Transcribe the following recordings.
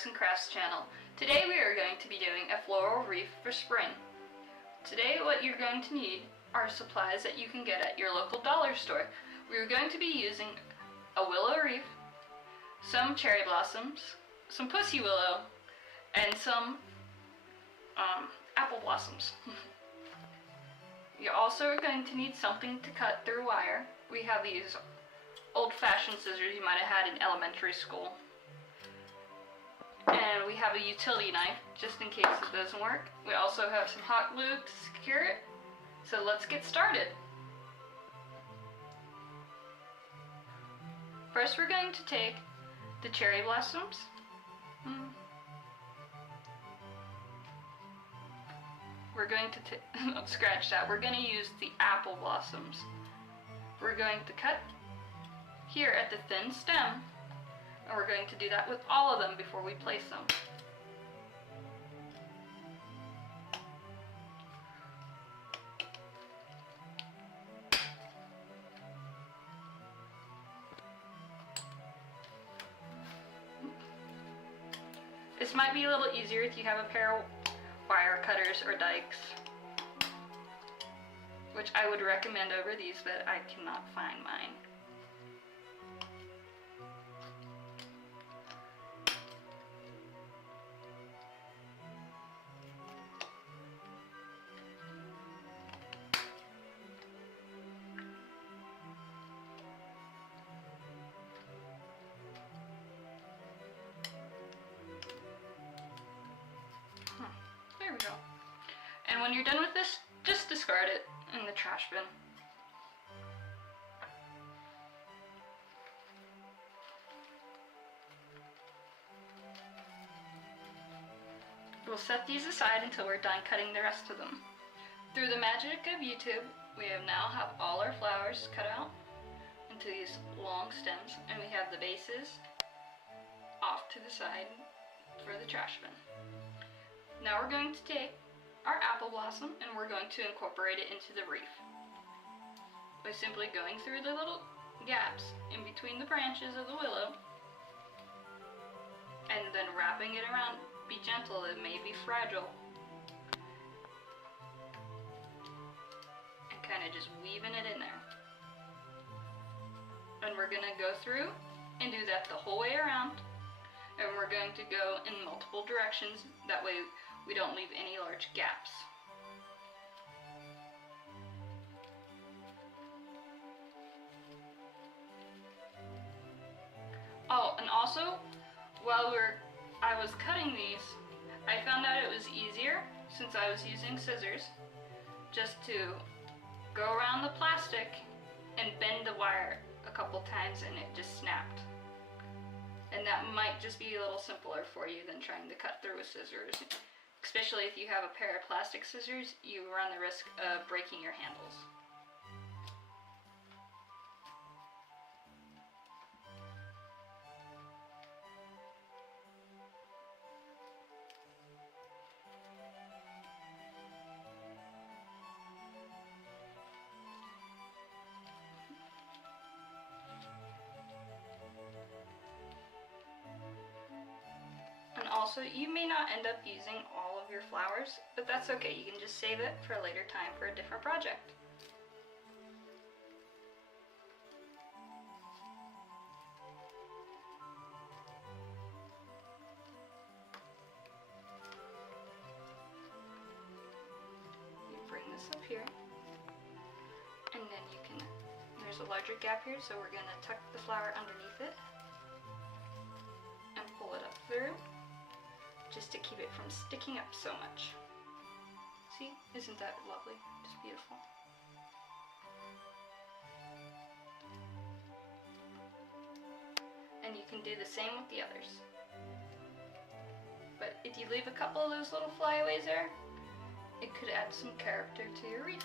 Arts and Crafts channel. Today we are going to be doing a floral wreath for spring. Today what you're going to need are supplies that you can get at your local dollar store. We are going to be using a willow wreath, some cherry blossoms, some pussy willow, and some apple blossoms. You also are going to need something to cut through wire. We have these old-fashioned scissors you might have had in elementary school. And we have a utility knife, just in case it doesn't work. We also have some hot glue to secure it. So let's get started. First we're going to take the cherry blossoms. We're going to scratch that. We're going to use the apple blossoms. We're going to cut here at the thin stem, and we're going to do that with all of them before we place them. This might be a little easier if you have a pair of wire cutters or dikes, which I would recommend over these, but I cannot find mine. There we go. And when you're done with this, just discard it in the trash bin. We'll set these aside until we're done cutting the rest of them. Through the magic of YouTube, we now have all our flowers cut out into these long stems, and we have the bases off to the side for the trash bin. Now we're going to take our apple blossom and we're going to incorporate it into the wreath by simply going through the little gaps in between the branches of the willow and then wrapping it around. Be gentle, it may be fragile, and kind of just weaving it in there. And we're going to go through and do that the whole way around, and we're going to go in multiple directions, that way we don't leave any large gaps. Oh, and also, while I was cutting these, I found out it was easier, since I was using scissors, just to go around the plastic and bend the wire a couple times and it just snapped. And that might just be a little simpler for you than trying to cut through with scissors. Especially if you have a pair of plastic scissors, you run the risk of breaking your handles. And also, you may not end up using all of your flowers, but that's okay. You can just save it for a later time for a different project. You bring this up here, and then you can, there's a larger gap here, so we're going to tuck the flower underneath it and pull it up through, just to keep it from sticking up so much. See? Isn't that lovely? Just beautiful. And you can do the same with the others. But if you leave a couple of those little flyaways there, it could add some character to your wreath.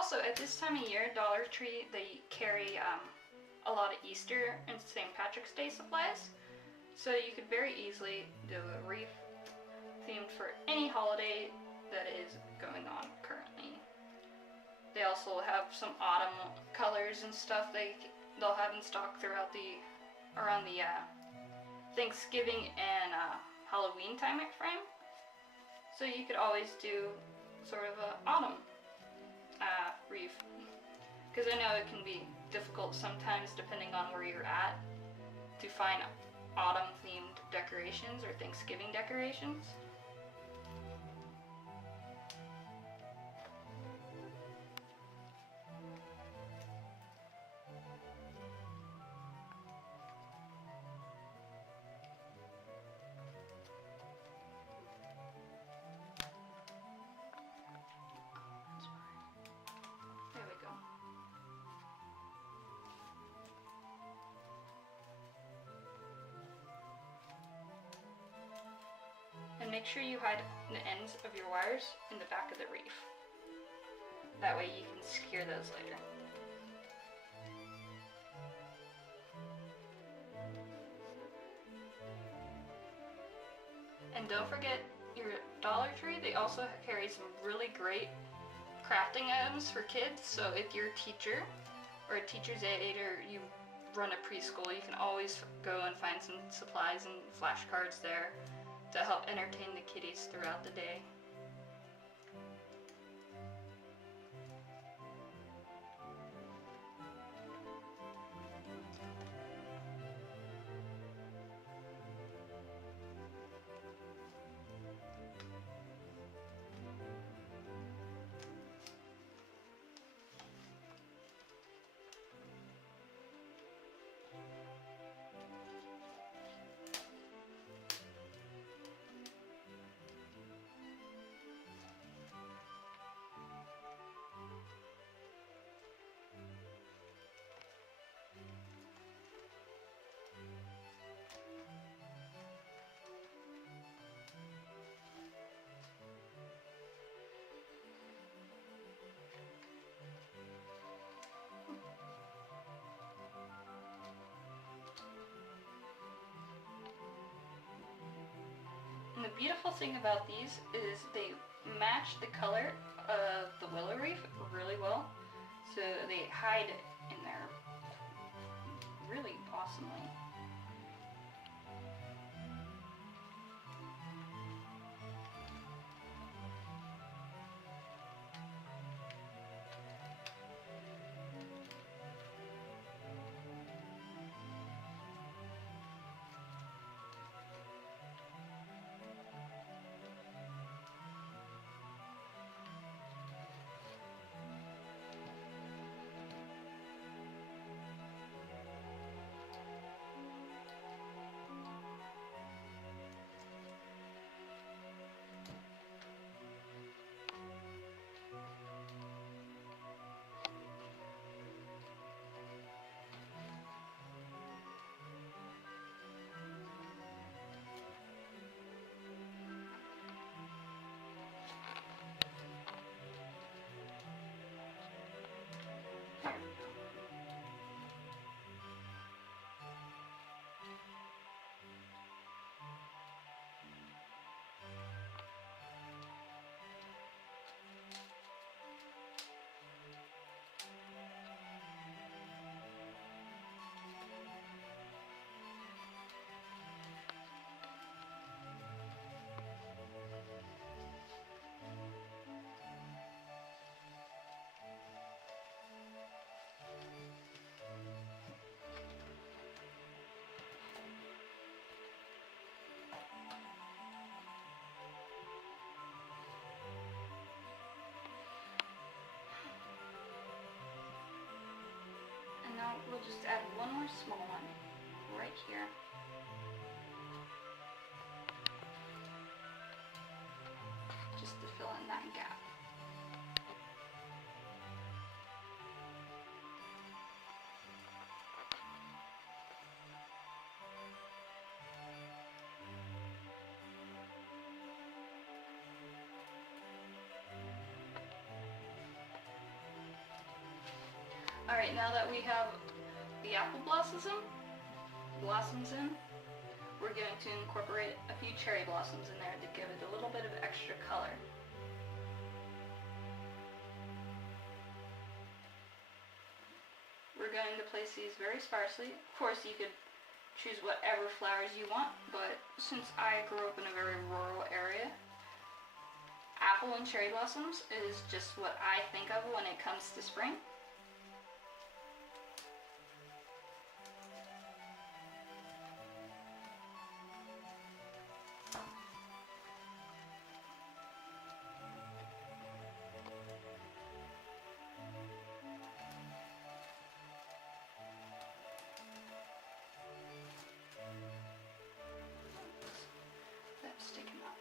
also, at this time of year, Dollar Tree, they carry a lot of Easter and St. Patrick's Day supplies. So you could very easily do a reef themed for any holiday that is going on currently. They also have some autumn colors and stuff they'll have in stock throughout around the Thanksgiving and Halloween time frame. So you could always do sort of an autumn reef, because I know it can be difficult sometimes depending on where you're at to find autumn themed decorations or Thanksgiving decorations. There we go. And make sure you hide the ends of your wires in the back of the reef. That way you can secure those later. And don't forget your Dollar Tree, they also carry some really great crafting items for kids. So if you're a teacher or a teacher's aide or you run a preschool, you can always go and find some supplies and flashcards there to help entertain the kiddies throughout the day. And the beautiful thing about these is they match the color of the willow reef really well, so they hide in there really awesomely. Now we'll just add one more small one right here. Just to fill in that gap. Alright, now that we have the apple blossoms in, we're going to incorporate a few cherry blossoms in there to give it a little bit of extra color. We're going to place these very sparsely. Of course, you could choose whatever flowers you want, but since I grew up in a very rural area, apple and cherry blossoms is just what I think of when it comes to spring. That's sticking up.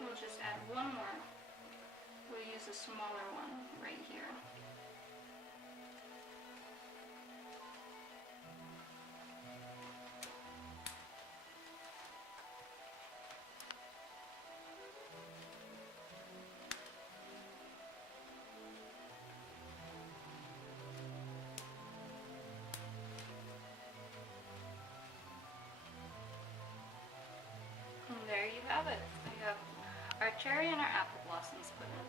We'll just add one more. We'll use a smaller one right here. And there you have it. We have our cherry and our apple blossoms put in.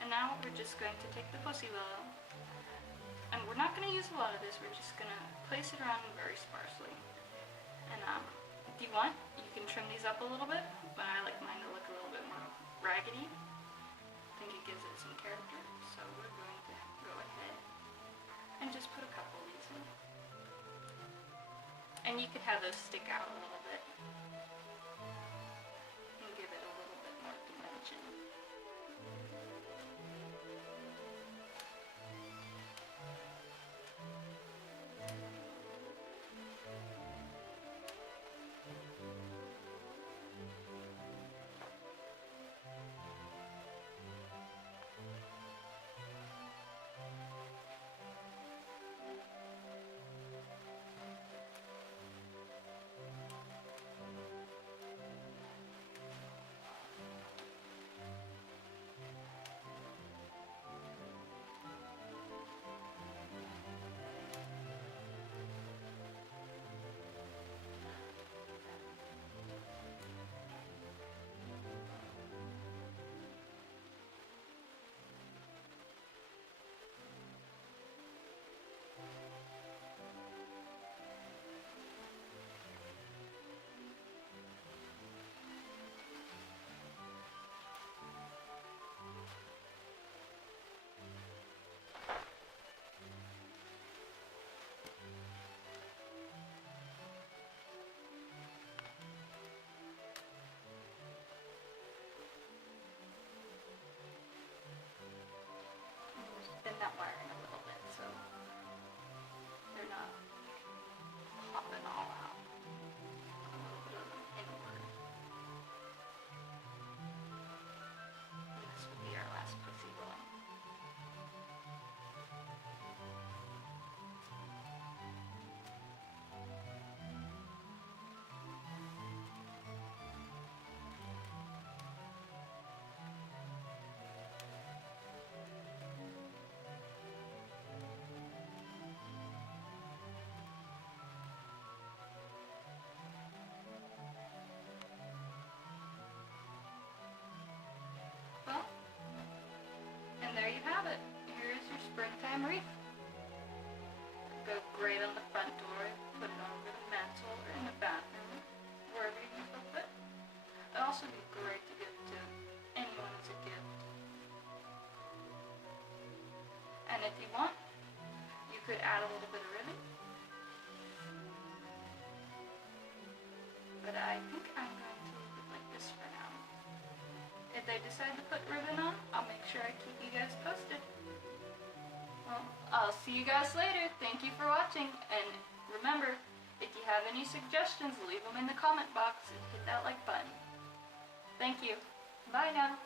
And now we're just going to take the pussy willow, and we're not going to use a lot of this, we're just going to place it around very sparsely. And if you want, you can trim these up a little bit, but I like mine to look a little bit more raggedy. I think it gives it some character, so we're going to go ahead and just put a couple of these in. And you could have those stick out a little bit. Give it a little bit more dimension. if you want. You could add a little bit of ribbon. But I think I'm going to leave it like this for now. If they decide to put ribbon on, I'll make sure I keep you guys posted. Well, I'll see you guys later. Thank you for watching, and remember, if you have any suggestions, leave them in the comment box and hit that like button. Thank you. Bye now.